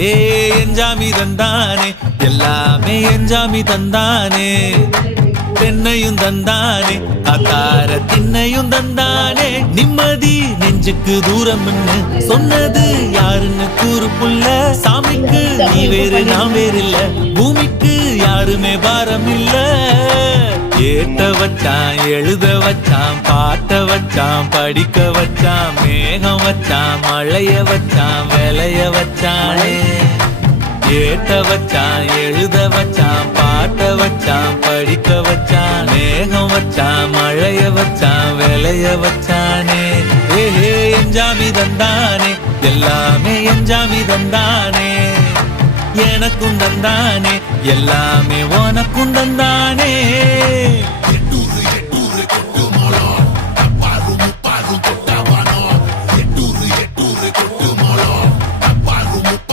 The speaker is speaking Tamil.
ஏ எஞ்சாமி தந்தானே எல்லாமே எஞ்சாமி தந்தானே தென்னையும் தந்தானே அத்தார திண்ணையும் தந்தானே நிம்மதி நெஞ்சுக்கு தூரம்னு சொன்னது யாருன்னு கூறு புள்ள சாமிக்கு நீ வேறு நான் வேறு இல்ல பூமிக்கு யாருமே பாரம் இல்ல ஏத்த வச்சான் எழுத வச்சான் பாட்ட வச்சான் படிக்க வச்சான் மேகம் வச்சான் மழைய வச்சான் விளைய வச்சானே ஏத்த வச்சான் எழுத வச்சான் பாட்ட வச்சான் படிக்க வச்சான் மேகம் வச்சான் மழைய வச்சான் விளைய வச்சானே ஏஹே எஞ்சாமி தந்தானே எல்லாமே எஞ்சாமி தந்தானே எனக்கும் தந்தானே எல்லாமே உனக்கும் தந்தானே